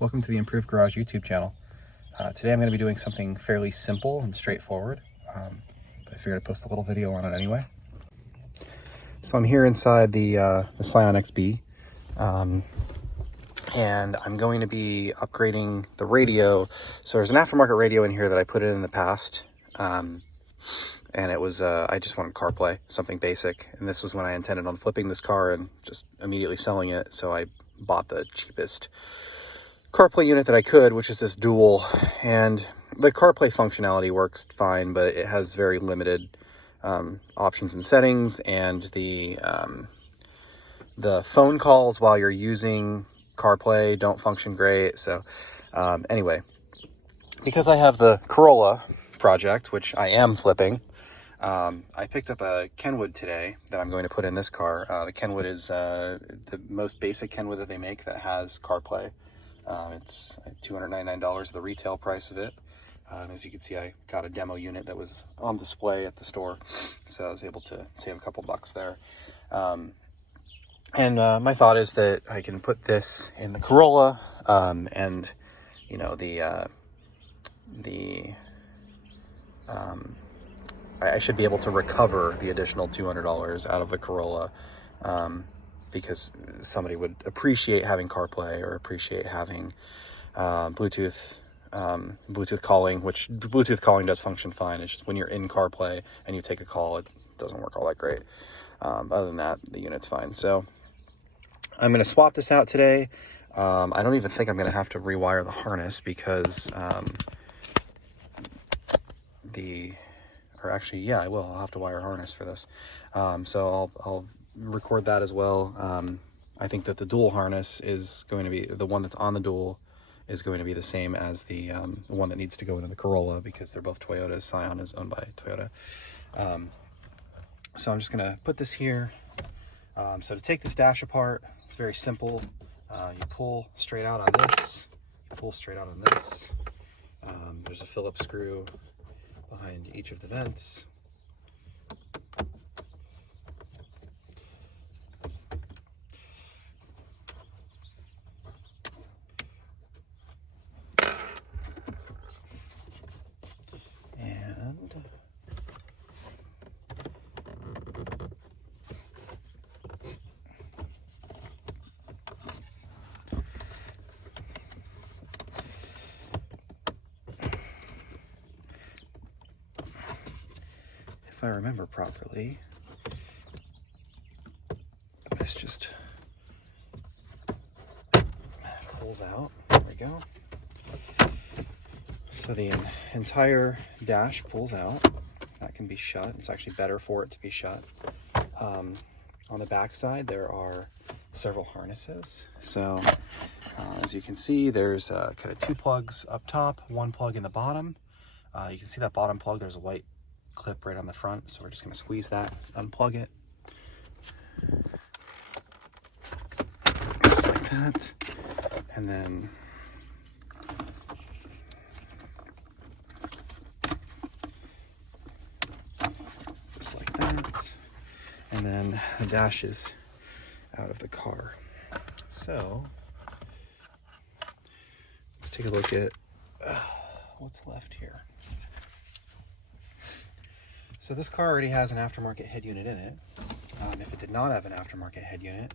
Welcome to the Improved Garage YouTube channel. Today I'm going to be doing something fairly simple and straightforward, but I figured I'd post a little video on it anyway. So I'm here inside the Scion XB, and I'm going to be upgrading the radio. So there's an aftermarket radio in here that I put in the past, and it was, I just wanted CarPlay, something basic, and this was when I intended on flipping this car and just immediately selling it, so I bought the cheapest CarPlay unit that I could, which is this dual, and the CarPlay functionality works fine, but it has very limited options and settings, and the phone calls while you're using CarPlay don't function great. So anyway, because I have the Corolla project, which I am flipping, I picked up a Kenwood today that I'm going to put in this car. The Kenwood is the most basic Kenwood that they make that has CarPlay. It's $299, the retail price of it. As you can see, I got a demo unit that was on display at the store, so I was able to save a couple bucks there. And my thought is that I can put this in the Corolla, and you know, I should be able to recover the additional $200 out of the Corolla, because somebody would appreciate having CarPlay or appreciate having Bluetooth calling, which Bluetooth calling does function fine. It's just when you're in CarPlay and you take a call, it doesn't work all that great. Other than that, the unit's fine. So I'm going to swap this out today. I don't even think I'm going to have to rewire the harness because I will. I'll have to wire harness for this. So I'll record that as well. I think that the dual harness is going to be, the one that's on the dual is going to be the same as the one that needs to go into the Corolla, because they're both Toyotas. Scion is owned by Toyota. So I'm just going to put this here. So to take this dash apart, it's very simple. You pull straight out on this, you pull straight out on this. There's a Phillips screw behind each of the vents. And if I remember properly, this just pulls out. There we go. So the entire dash pulls out. That can be shut. It's actually better for it to be shut. On the back side, there are several harnesses. So as you can see, there's kind of two plugs up top, one plug in the bottom. You can see that bottom plug, there's a white clip right on the front. So we're just going to squeeze that, unplug it. Just like that. And then and then the dash is out of the car. So let's take a look at what's left here. So this car already has an aftermarket head unit in it. If it did not have an aftermarket head unit,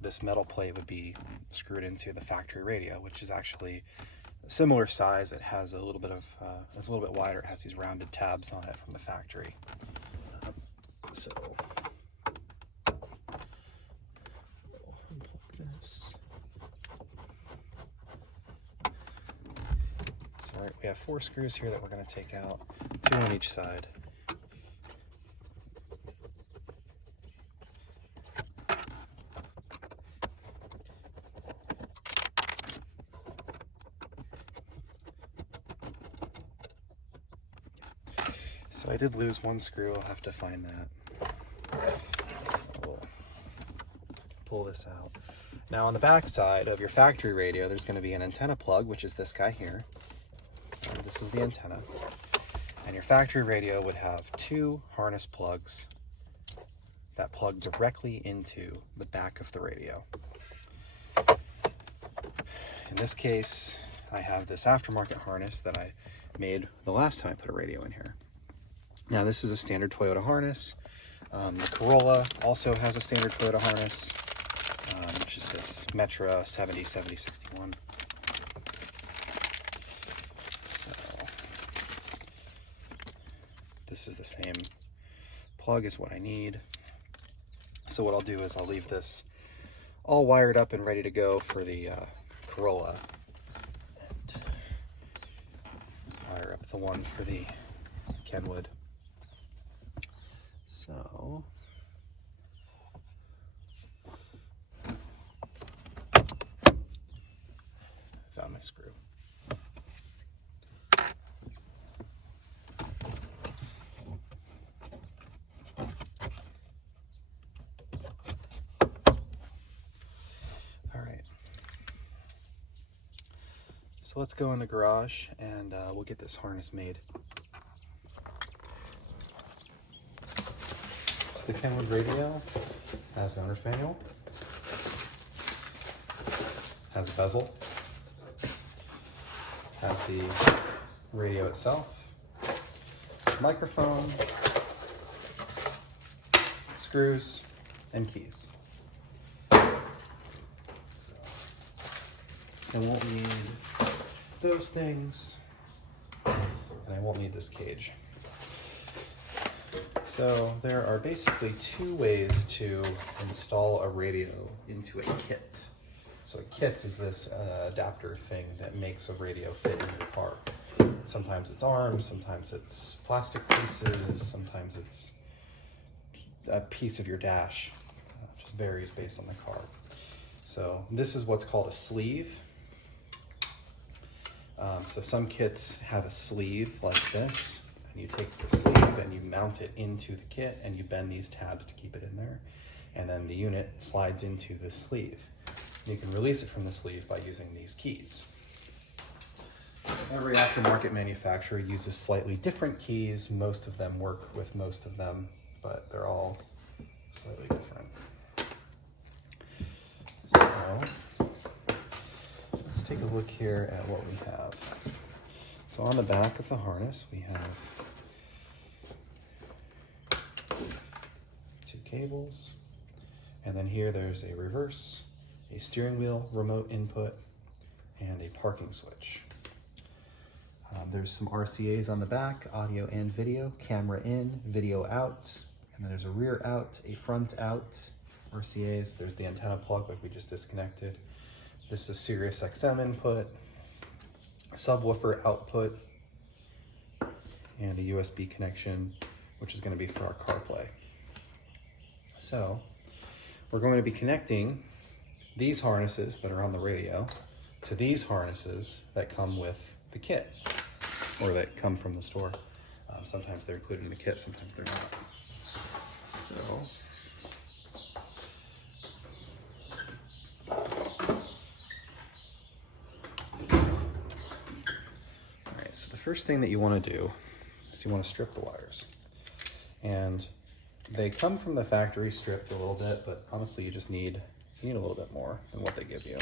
this metal plate would be screwed into the factory radio, which is actually a similar size. It has a little bit of, it's a little bit wider. It has these rounded tabs on it from the factory. So unplug this. So we have 4 screws here that we're going to take out, 2 on each side. So I did lose one screw. I'll have to find that. So we'll pull this out. Now on the back side of your factory radio, there's going to be an antenna plug, which is this guy here. So this is the antenna. And your factory radio would have 2 harness plugs that plug directly into the back of the radio. In this case, I have this aftermarket harness that I made the last time I put a radio in here. Now this is a standard Toyota harness. The Corolla also has a standard Toyota harness, which is this Metra 70-70-61. So this is the same plug as what I need. So what I'll do is I'll leave this all wired up and ready to go for the Corolla, and wire up the one for the Kenwood. So found my screw. All right. So let's go in the garage and we'll get this harness made. The Kenwood radio has an owner's manual, has a bezel, has the radio itself, microphone, screws, and keys. So, I won't need those things, and I won't need this cage. So there are basically two ways to install a radio into a kit. So a kit is this adapter thing that makes a radio fit in your car. Sometimes it's arms, sometimes it's plastic pieces, sometimes it's a piece of your dash. It just varies based on the car. So this is what's called a sleeve. So some kits have a sleeve like this. And you take the sleeve and you mount it into the kit and you bend these tabs to keep it in there. And then the unit slides into this sleeve. You can release it from the sleeve by using these keys. Every aftermarket manufacturer uses slightly different keys. Most of them work with most of them, but they're all slightly different. So let's take a look here at what we have. So on the back of the harness, we have two cables, and then here there's a reverse, a steering wheel remote input, and a parking switch. There's some RCAs on the back, audio and video, camera in, video out, and then there's a rear out, a front out, RCAs. There's the antenna plug like we just disconnected. This is Sirius XM input, subwoofer output, and a USB connection, which is going to be for our CarPlay. So we're going to be connecting these harnesses that are on the radio to these harnesses that come with the kit, or that come from the store. Sometimes they're included in the kit, sometimes they're not. So so the first thing that you want to do is you want to strip the wires. And they come from the factory stripped a little bit, but honestly you need a little bit more than what they give you.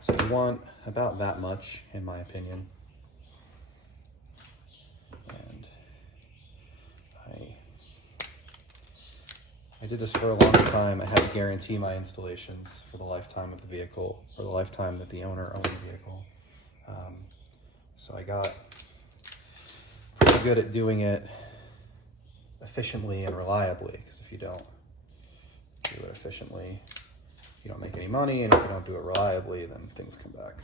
So you want about that much, in my opinion. And I did this for a long time. I had to guarantee my installations for the lifetime of the vehicle, or the lifetime that the owner owned the vehicle. So I got pretty good at doing it efficiently and reliably, because if you don't do it efficiently, you don't make any money, and if you don't do it reliably, then things come back.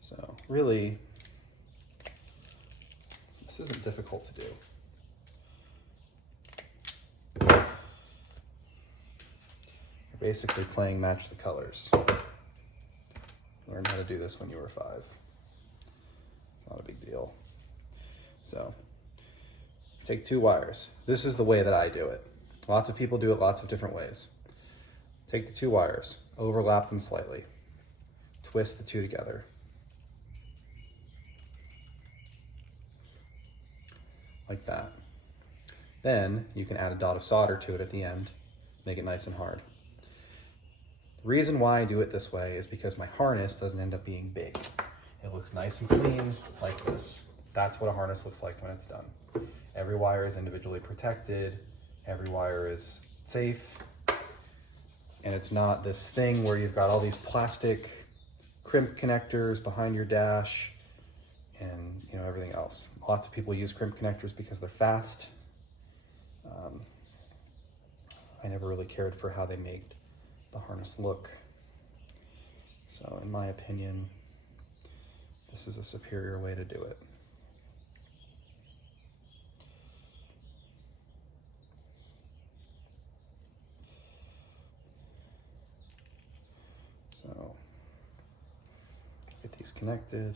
So really, this isn't difficult to do. You're basically playing match the colors. Learned how to do this when you were 5. It's not a big deal. So take 2 wires. This is the way that I do it. Lots of people do it lots of different ways. Take the 2 wires, overlap them slightly, twist the 2 together. Like that. Then you can add a dot of solder to it at the end, make it nice and hard. The reason why I do it this way is because my harness doesn't end up being big. It looks nice and clean like this. That's what a harness looks like when it's done. Every wire is individually protected. Every wire is safe. And it's not this thing where you've got all these plastic crimp connectors behind your dash and everything else. Lots of people use crimp connectors because they're fast. I never really cared for how they made the harness look. So in my opinion, this is a superior way to do it. So get these connected.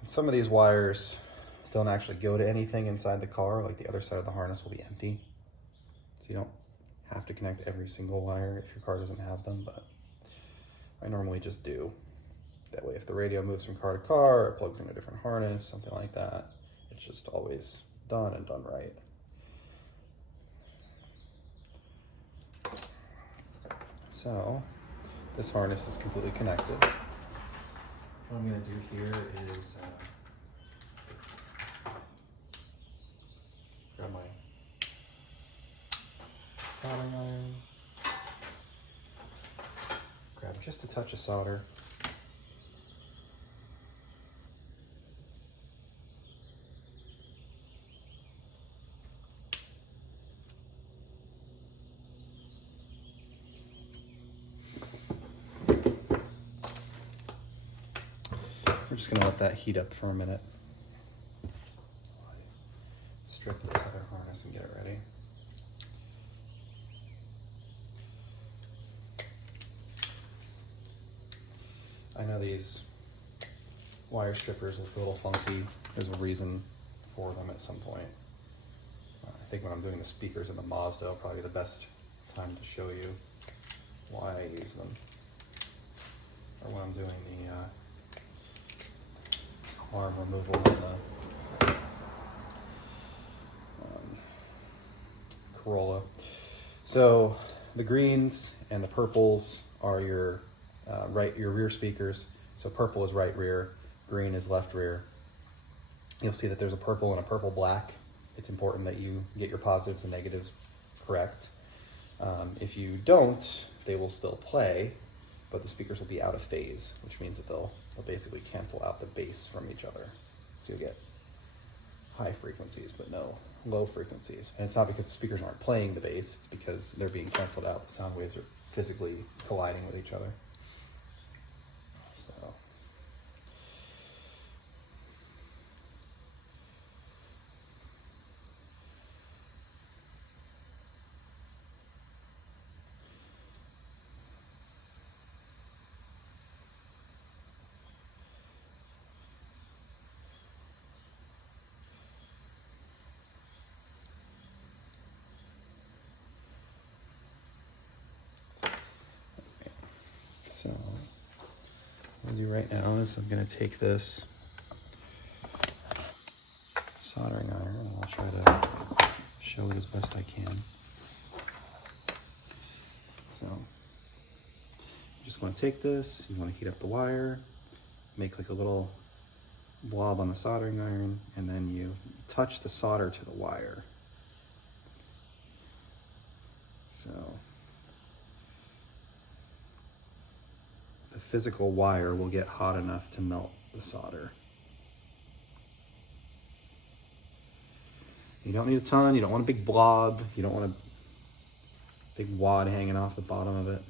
And some of these wires don't actually go to anything inside the car, like the other side of the harness will be empty. So you don't have to connect every single wire if your car doesn't have them, but I normally just do. That way, if the radio moves from car to car, or it plugs in a different harness, something like that, it's just always done and done right. So, this harness is completely connected. What I'm going to do here is grab my soldering iron, grab just a touch of solder. We're just going to let that heat up for a minute. Strip this other harness and get it ready. I know these wire strippers look a little funky. There's a reason for them at some point. I think when I'm doing the speakers in the Mazda, probably the best time to show you why I use them. Or when I'm doing the arm removal on the Corolla. So the greens and the purples are your your rear speakers. So purple is right rear, green is left rear. You'll see that there's a purple and a purple black. It's important that you get your positives and negatives correct. If you don't, they will still play, but the speakers will be out of phase, which means that they'll basically cancel out the bass from each other. So you'll get high frequencies, but no low frequencies. And it's not because the speakers aren't playing the bass, it's because they're being canceled out. The sound waves are physically colliding with each other. So. So what I'll do right now is I'm going to take this soldering iron and I'll try to show it as best I can. So you just want to take this, you want to heat up the wire, make like a little blob on the soldering iron, and then you touch the solder to the wire. So the physical wire will get hot enough to melt the solder. You don't need a ton, you don't want a big blob, you don't want a big wad hanging off the bottom of it.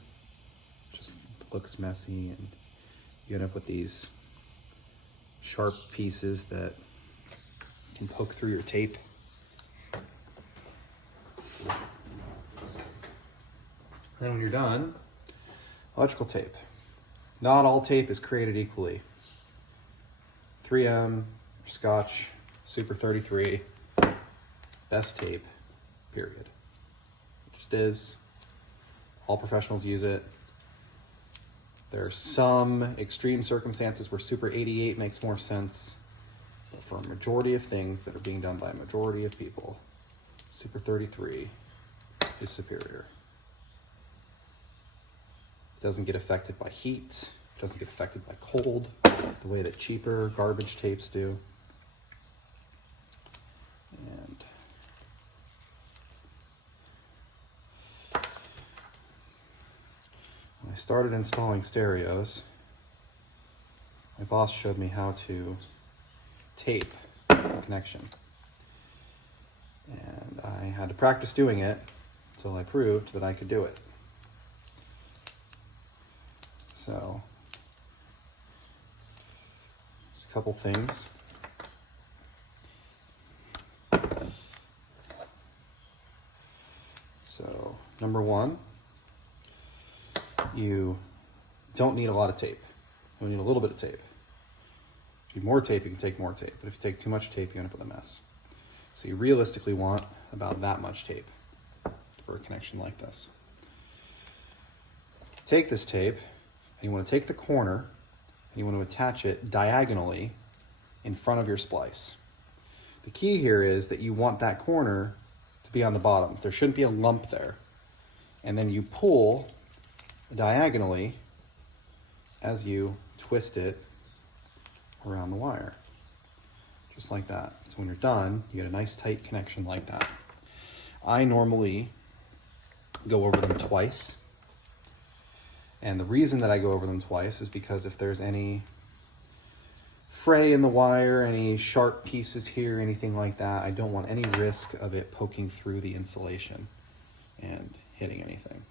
It just looks messy and you end up with these sharp pieces that can poke through your tape. Then when you're done, electrical tape. Not all tape is created equally. 3M, Scotch, Super 33, best tape, period. It just is. All professionals use it. There are some extreme circumstances where Super 88 makes more sense, but for a majority of things that are being done by a majority of people, Super 33 is superior. It doesn't get affected by heat, it doesn't get affected by cold, the way that cheaper garbage tapes do. And when I started installing stereos, my boss showed me how to tape the connection. And I had to practice doing it until I proved that I could do it. So, there's a couple things. So, number one, you don't need a lot of tape. You need a little bit of tape. If you need more tape, you can take more tape. But if you take too much tape, you end up with a mess. So you realistically want about that much tape for a connection like this. Take this tape, and you want to take the corner, and you want to attach it diagonally in front of your splice. The key here is that you want that corner to be on the bottom. There shouldn't be a lump there. And then you pull diagonally as you twist it around the wire. Just like that. So when you're done, you get a nice tight connection like that. I normally go over them twice. And the reason that I go over them twice is because if there's any fray in the wire, any sharp pieces here, anything like that, I don't want any risk of it poking through the insulation and hitting anything.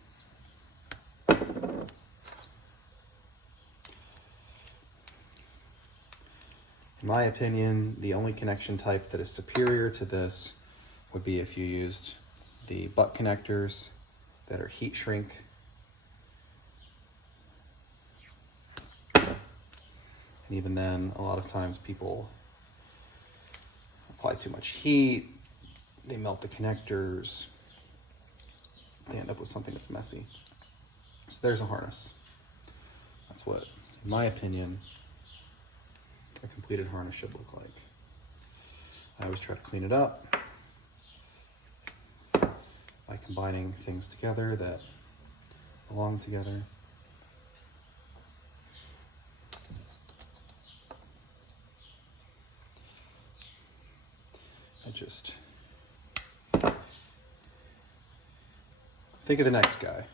In my opinion, the only connection type that is superior to this would be if you used the butt connectors that are heat shrink. And even then, a lot of times people apply too much heat, they melt the connectors, they end up with something that's messy. So there's a harness. That's what, in my opinion, a completed harness should look like. I always try to clean it up by combining things together that belong together. I just think of the next guy.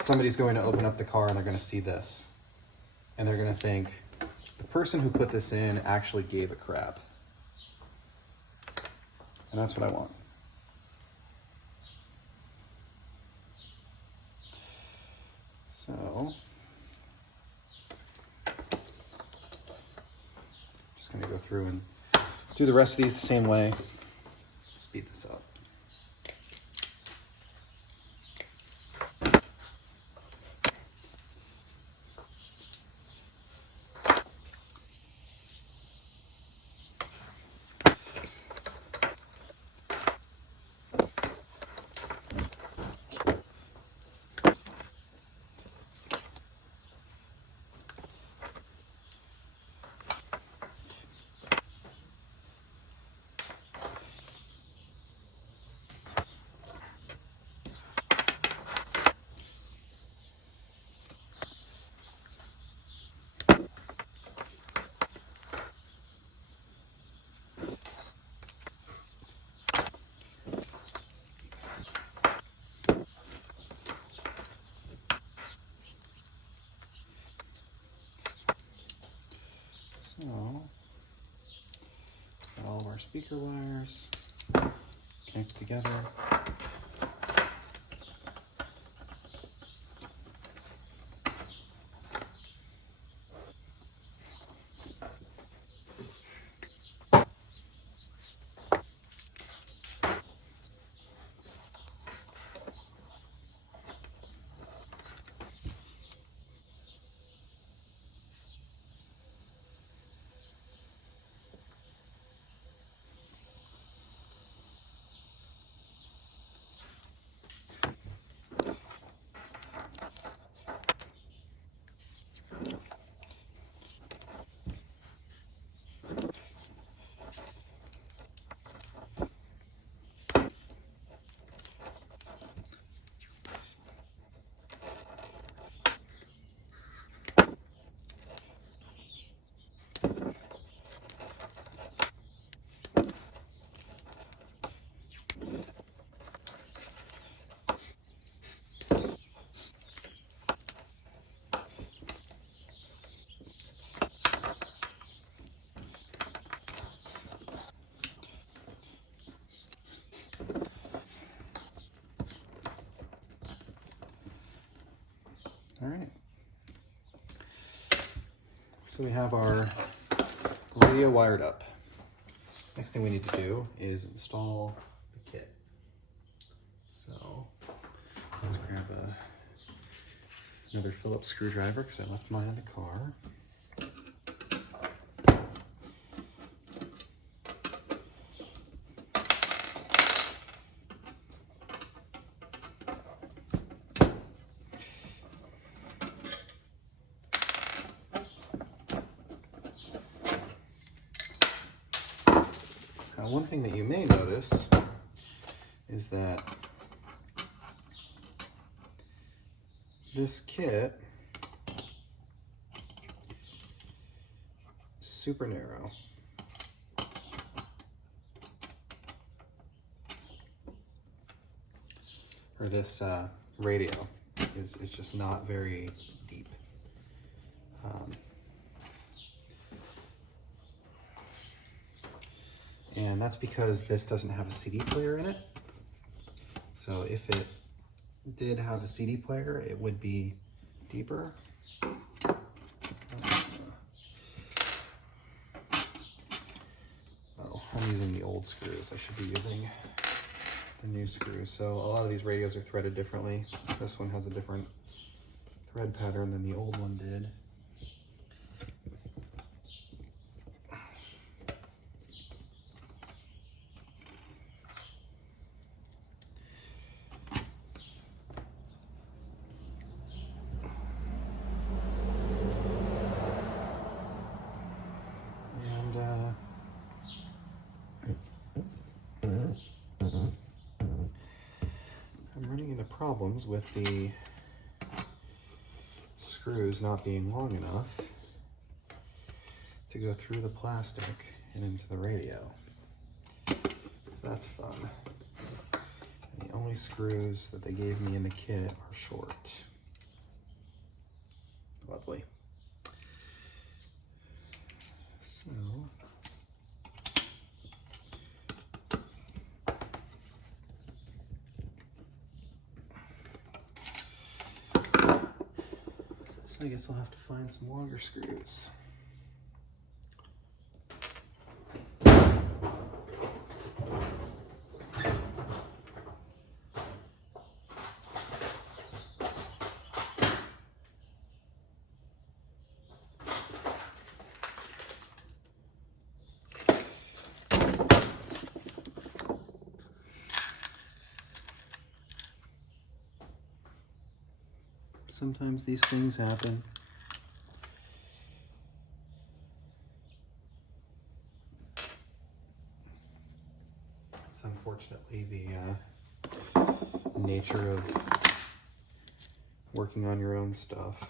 Somebody's going to open up the car and they're going to see this. And they're going to think, the person who put this in actually gave a crap. And that's what I want. So, just going to go through and do the rest of these the same way. Speed this up. So, got all of our speaker wires connect together. right. So we have our radio wired up. Next thing we need to do is install the kit. So let's grab another Phillips screwdriver because I left mine in the car. Now, one thing that you may notice is that this kit is super narrow. Or this radio is just not very deep. And that's because this doesn't have a CD player in it. So if it did have a CD player, it would be deeper. Oh, I'm using the old screws. I should be using the new screws. So a lot of these radios are threaded differently. This one has a different thread pattern than the old one did. I'm running into problems with the screws not being long enough to go through the plastic and into the radio. So that's fun. And the only screws that they gave me in the kit are short. Lovely. So I guess I'll have to find some longer screws. Sometimes these things happen. It's unfortunately the nature of working on your own stuff.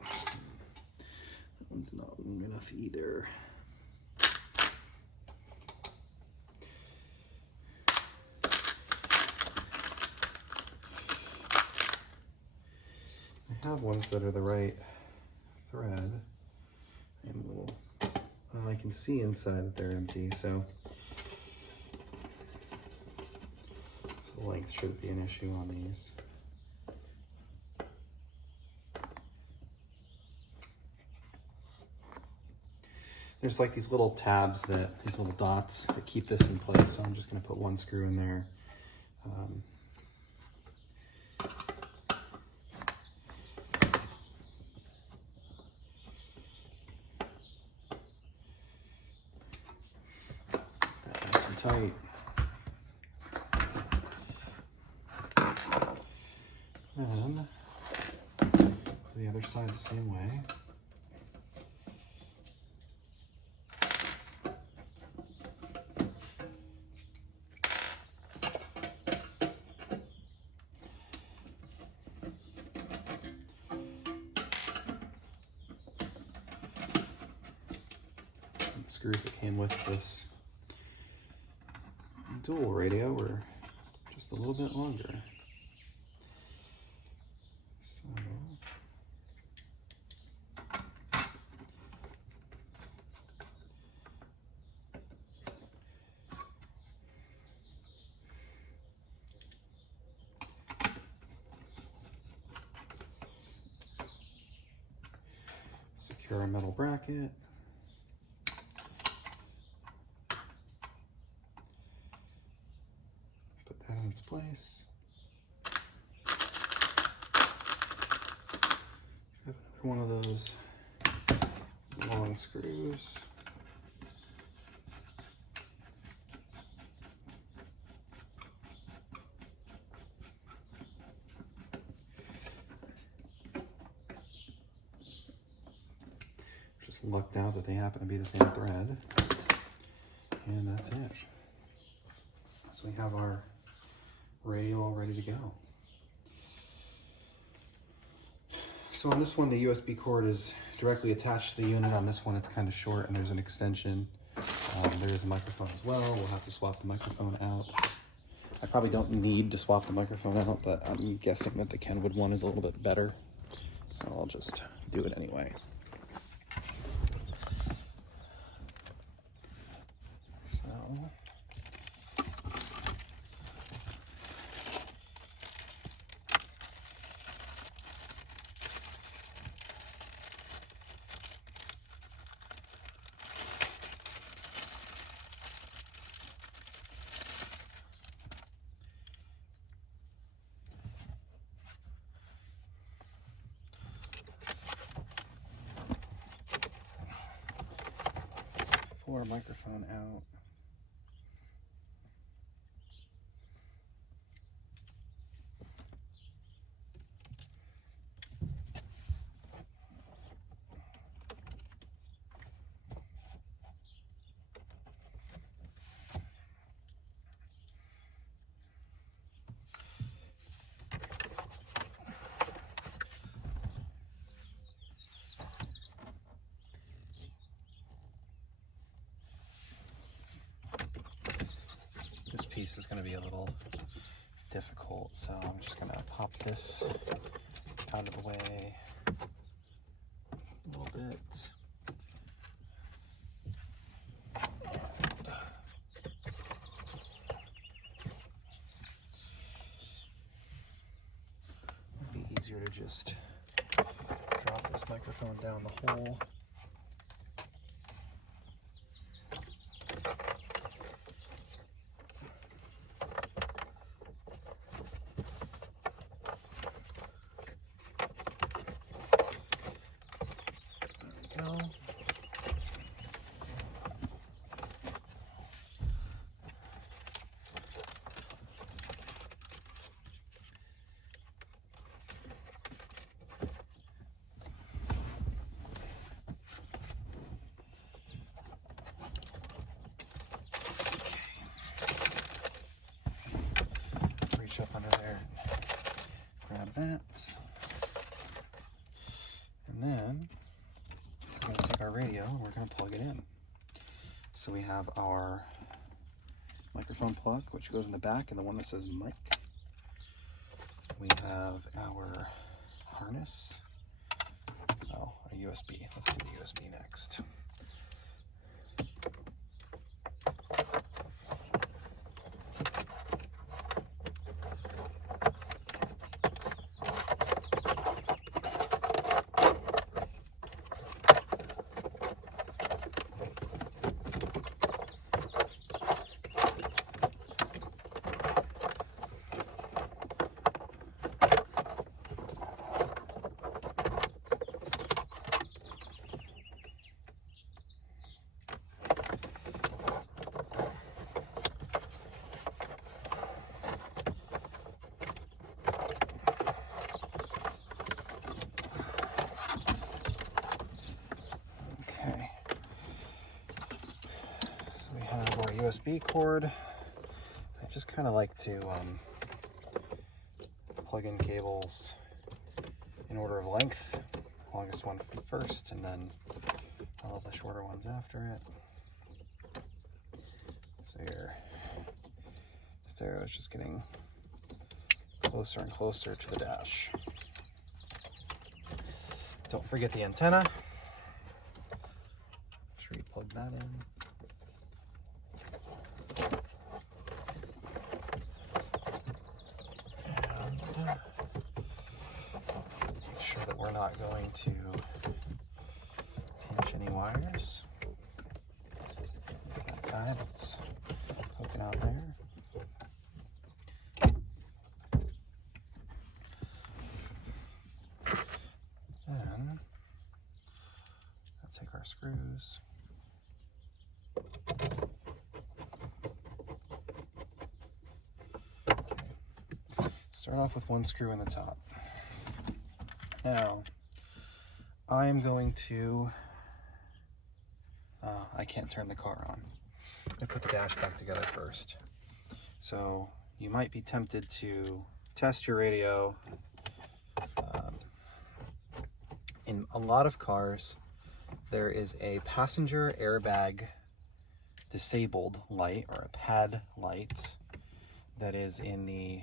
That one's not long enough either. I have ones that are the right thread. And little, well, I can see inside that they're empty, so the length shouldn't be an issue on these. There's like these little tabs these little dots that keep this in place, so I'm just going to put one screw in there. Nice and tight. And the other side the same way. The screws that came with this dual radio were just a little bit longer. Secure our metal bracket. Put that in its place. Have another one of those long screws. Just lucked out that they happen to be the same thread. And that's it. So we have our radio all ready to go. So on this one, the USB cord is directly attached to the unit. On this one, it's kind of short and there's an extension. There is a microphone as well. We'll have to swap the microphone out. I probably don't need to swap the microphone out, but I'm guessing that the Kenwood one is a little bit better. So I'll just do it anyway. Pull our microphone out. This piece is going to be a little difficult, so I'm just going to pop this out of the way a little bit. It'd be easier to just drop this microphone down the hole. Up under there, grab that, and then we're going to take our radio and we're going to plug it in. So we have our microphone plug, which goes in the back, and the one that says mic. We have our harness. Oh, a USB. Let's do the USB next. USB cord. I just kind of like to plug in cables in order of length. Longest one first, and then all the shorter ones after it. So your stereo is just getting closer and closer to the dash. Don't forget the antenna. Make sure you plug that in. Make sure that we're not going to course. That guy that's poking out there. Then I'll take our screws. Okay. Start off with one screw in the top. Now, I am going to, I can't turn the car on. I put the dash back together first. So you might be tempted to test your radio. In a lot of cars, there is a passenger airbag disabled light, or a pad light, that is in the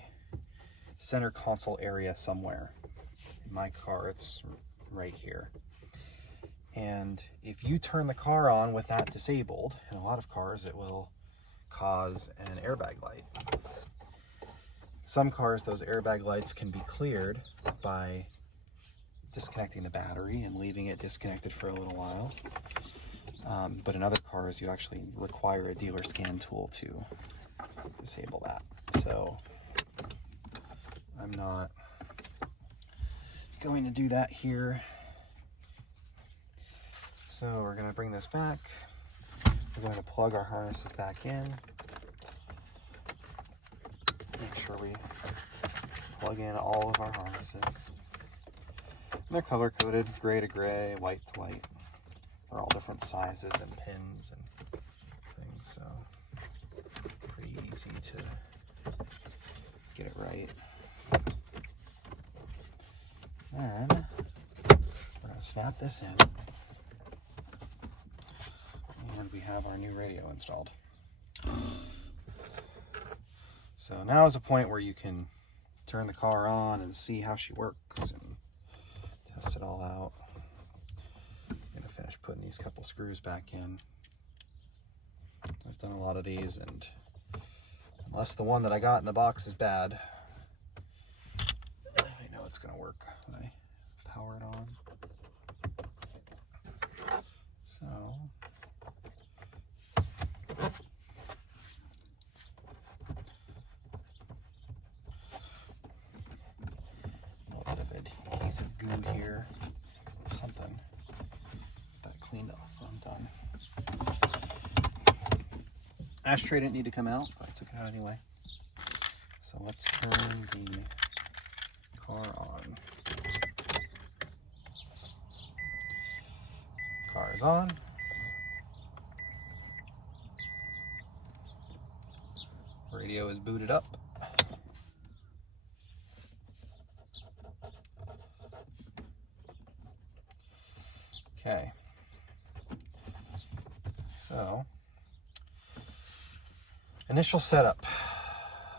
center console area somewhere. In my car, it's right here. And if you turn the car on with that disabled, in a lot of cars it will cause an airbag light. Some cars, those airbag lights can be cleared by disconnecting the battery and leaving it disconnected for a little while. But in other cars, you actually require a dealer scan tool to disable that. So I'm not going to do that here. So we're going to bring this back. We're going to plug our harnesses back in. Make sure we plug in all of our harnesses. And they're color coded, gray to gray, white to white. They're all different sizes and pins and things, so pretty easy to get it right. Then we're going to snap this in. And we have our new radio installed. So now is a point where you can turn the car on and see how she works and test it all out. I'm going to finish putting these couple screws back in. I've done a lot of these, and unless the one that I got in the box is bad, I know it's going to work when I power it on. So of goo here or something. Get that cleaned off when I'm done. Ashtray didn't need to come out, but I took it out anyway. So let's turn the car on. Car is on. Radio is booted up. Okay, so initial setup.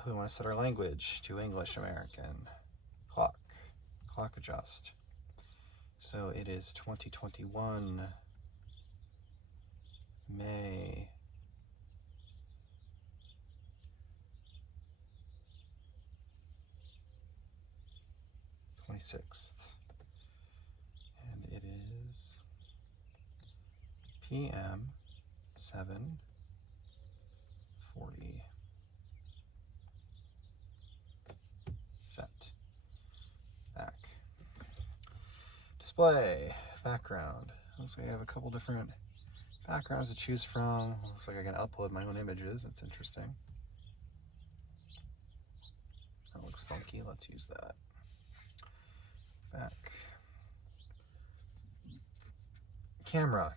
We want to set our language to English American. Clock adjust. So it is 2021 May 26th, and it is PM 7:40. Set. Back. Display. Background. Looks like I have a couple different backgrounds to choose from. Looks like I can upload my own images. That's interesting. That looks funky. Let's use that. Back. Camera.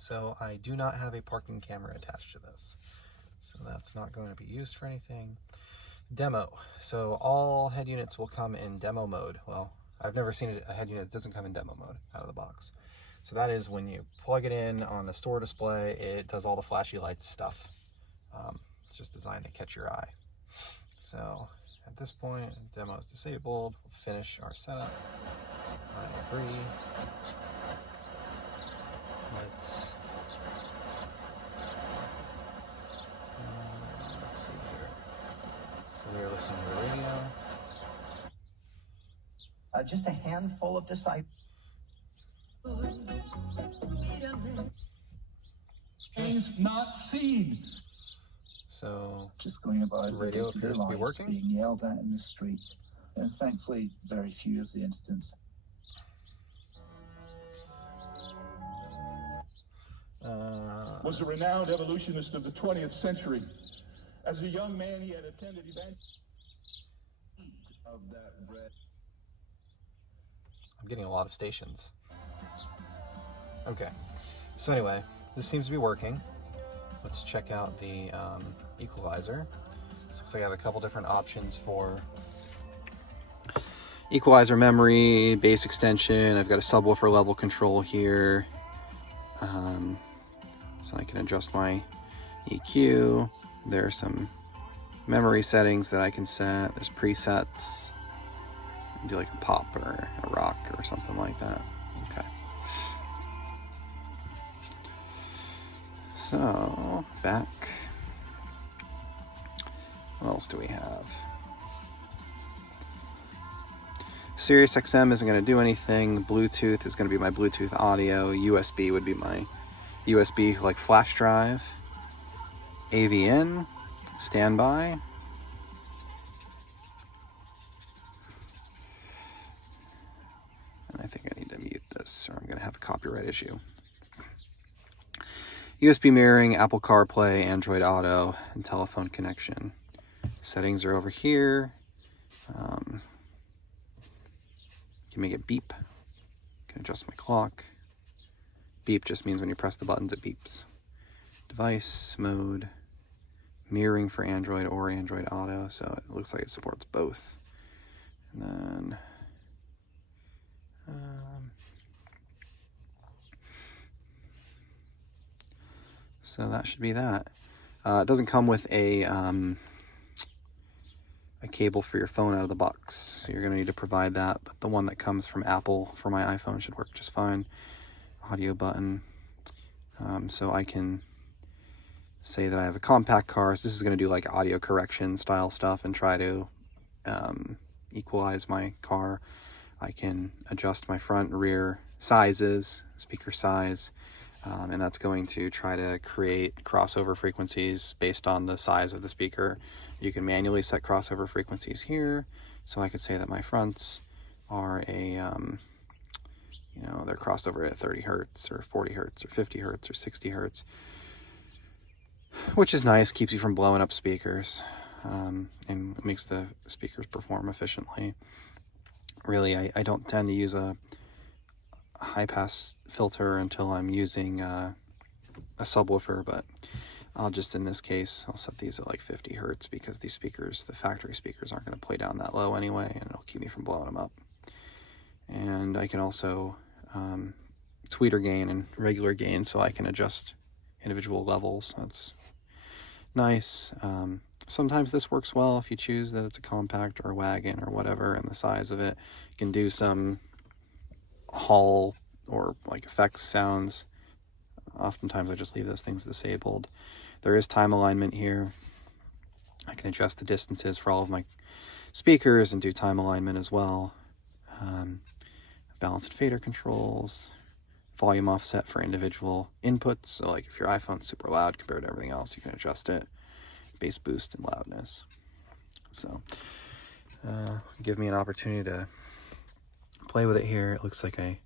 So I do not have a parking camera attached to this, so that's not going to be used for anything. Demo. So all head units will come in demo mode. Well, I've never seen a head unit that doesn't come in demo mode out of the box. So that is when you plug it in on the store display, it does all the flashy lights stuff. It's just designed to catch your eye. So at this point, demo is disabled. We'll finish our setup. I agree. Let's see here. So we are listening to the radio. Just a handful of disciples. is not seen. So, Just going about the radio day-to-day appears to be lives, working. being yelled at in the streets. And thankfully, very few of the incidents. Was a renowned evolutionist of the 20th century. As a young man, he had attended events of that bread. I'm getting a lot of stations. Okay, so anyway, this seems to be working. Let's check out the equalizer. So looks like I have a couple different options for equalizer memory, bass extension. I've got a subwoofer level control here. So I can adjust my EQ. There are some memory settings that I can set. There's presets. Do like a pop or a rock or something like that. Okay. So, back. What else do we have? Sirius XM isn't going to do anything. Bluetooth is going to be my Bluetooth audio. USB would be my USB like flash drive. AV in, standby. And I think I need to mute this or I'm going to have a copyright issue. USB mirroring, Apple CarPlay, Android Auto, and telephone connection. Settings are over here. You can make it beep. You can adjust my clock. Beep just means when you press the buttons, it beeps. Device mode, mirroring for Android or Android Auto, so it looks like it supports both. And then so that should be that. It doesn't come with a cable for your phone out of the box, so you're going to need to provide that, but the one that comes from Apple for my iPhone should work just fine. Audio button, so I can say that I have a compact car, so this is going to do like audio correction style stuff and try to equalize my car. I can adjust my front and rear sizes, speaker size, and that's going to try to create crossover frequencies based on the size of the speaker. You can manually set crossover frequencies here, so I could say that my fronts are they're crossed over at 30 hertz or 40 hertz or 50 hertz or 60 hertz, which is nice, keeps you from blowing up speakers, and makes the speakers perform efficiently. Really, I don't tend to use a high-pass filter until I'm using a subwoofer, but I'll just, in this case, I'll set these at like 50 hertz because these speakers, the factory speakers, aren't going to play down that low anyway, and it'll keep me from blowing them up. And I can also tweeter gain and regular gain, so I can adjust individual levels. That's nice. Sometimes this works well if you choose that it's a compact or a wagon or whatever, and the size of it. You can do some hall or like effects sounds. Oftentimes I just leave those things disabled. There is time alignment here. I can adjust the distances for all of my speakers and do time alignment as well. Balance and fader controls, volume offset for individual inputs. So like if your iPhone's super loud compared to everything else, you can adjust it. Bass boost and loudness. So give me an opportunity to play with it here. It looks like I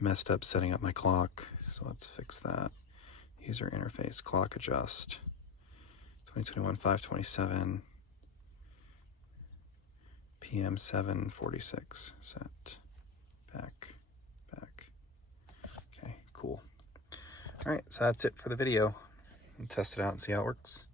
messed up setting up my clock, so let's fix that. User interface, clock adjust, 2021-527 PM 7:46 set. Back. Okay, cool. All right, so that's it for the video. Test it out and see how it works.